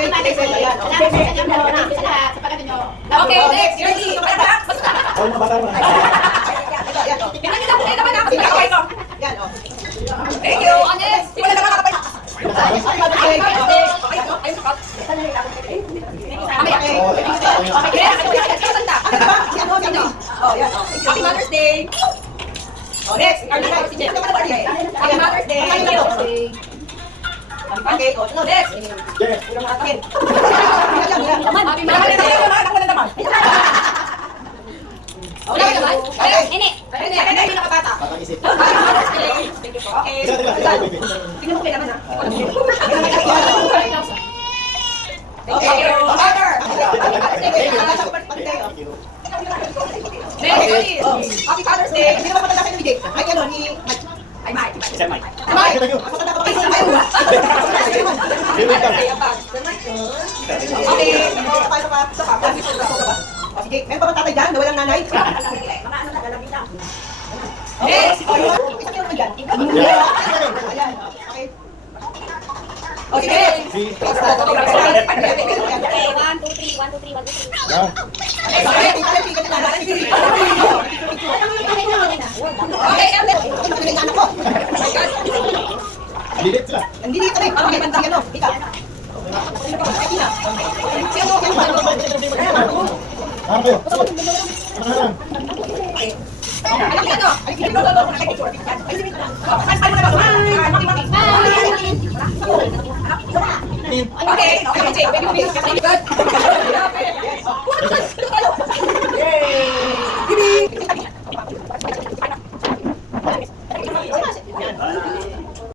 Okay, next. Ready? Oh, mga bata naman. Thank you. Next. Happy Mother's Day. Oh, next. Happy Mother's Day. Happy Mother's Day. Okay, oh, next. Yes. Happy Mother's Day. Wala ka naman? Hindi. Hindi nakabata. Batang isip. Happy Mother's Day. Thank you po. Okay. Tingnan mo kayo naman ah. Okay. Order. Next. Happy Father's Day. Hindi naman matanda kayo ni Jake. Ay, ano, ni... Ay, Mike. Sir Mike. Mike. Thank you. Okay. O, sige. Meron pa bang tatay dyan na walang nanay? Next. Isa kayo naman dyan. Ayan. Okay. O, sige. Okay, 1, 2, 3, 1, 2, 3, 1, 2, 3. Yan. Okay. Anak ko. Lilit sila. Hindi dito rin. Ang banda. Ano? Ika. Ano kayo? Okay. Okay.